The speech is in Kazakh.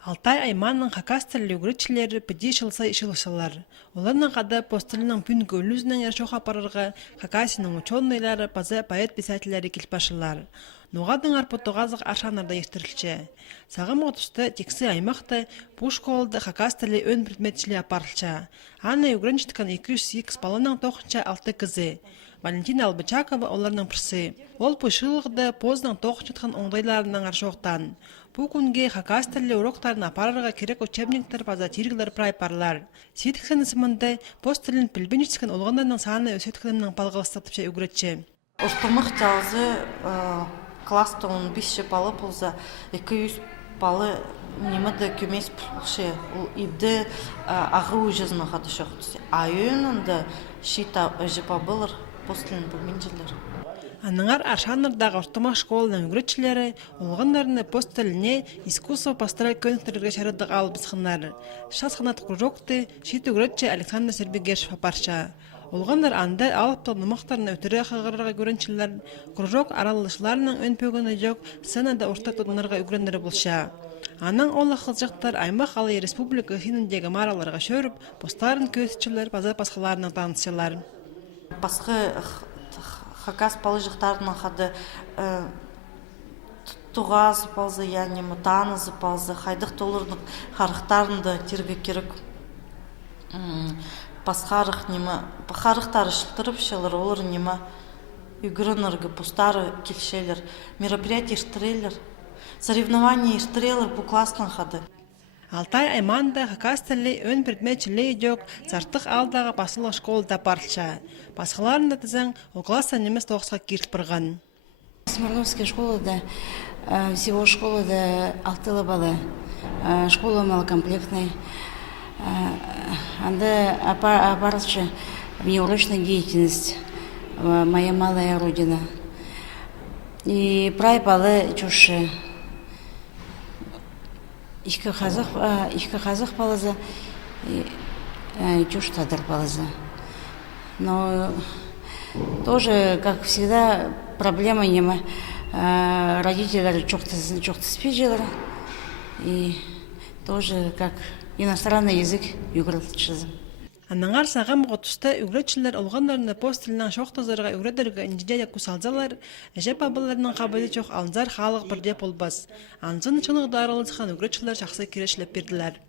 Алтай Айманның хакас тілі үгірітшілері піде шылса ішілісілер. Оларның қады постылының пүн көлізінің ершоқ апарырға хакасының ученыйлары пазы поэт-писателері келпашылар. Нуғадың арпотуғазық аршанарда естірілчі. Сағым отысты тексі аймақты бұл школды хакас тілі өн предметшілі апарылча. Анна үгіріншіткан 202 балының тоқынша 6 кызы. Валентина Албычакова оларның пірсі. Ол пұшылығды позның тоқыншытқан оңдайларының аршоқтан. Бұл күнге хакас тілі уроктарын апарырға керек учебниктер база тиргілер прайпарлар. Сетіксен ісімінде пост тілін пілбенішсікен олғандарының саны өсеткілімнің балғылыстатыпша үгіретші. Ұртымық жалзы класста 15 балы болса, 200 балы немеді көмес пүлші. Ибді ағыру жүзіні қады шоқты. Айынында шита жіпа бұлыр пост тілін пілбеншілер. Аныңар Аршанырдағы ортымақ школының үгіретшілері олғандарыны пост тіліне искусство постарай көніктерге шарыдық алып сықынлары. Шас қанат кружокты шет үгіретші Александр Сербегешев апарша. Олғандар анда алыпты нұмақтарына өтірі қағырарға көріншілер, кружок аралышыларының өн пөгіні жоқ, сценада орта тұтынырға үгірендері болша. Аның ол ақылжақтар аймақ алай республика сеніндегі мараларға шөріп, постарын көсітшілер базар пасқаларының танысшылар. Хакас палыжықтарының қады тұғаз палзы, яғни мұтанызы палзы, қайдық толырдың қарықтарында терге керек пасқарық нема, қарықтары шықтырып шелер, олар нема үгірініргі пустары келшелер, мероприятие іштірелер, соревнования іштірелер бұл класстың қады. Алтай Айманда хакас тілі өн предметшілі жоқ зартық алдағы басылы школда парылша. Басқаларында тізің ол класса немес тоғысқа кертіп бірған. Смирновская школада, всего школада 6 балы. Школа малокомплектная. Анда апарылша внеурочная деятельность, моя малая родина. И прай балы чуши. Ишкі қазық балызы, чушь тадыр балызы. Но тоже, как всегда, проблема нема. Родители чоқты спеджелер. И тоже, как иностранный язык, югрылтшызы. Анаңар сағам ғотысты үгіретшілер олғандарында пост тілінің шоқтызырға үгіредерге инжидея күсалзалар, әжеп абыларының қабайды чоқ алынзар халық бірде болбас. Анзын чынық дарылысқан үгіретшілер шақсы керешлеп берділер.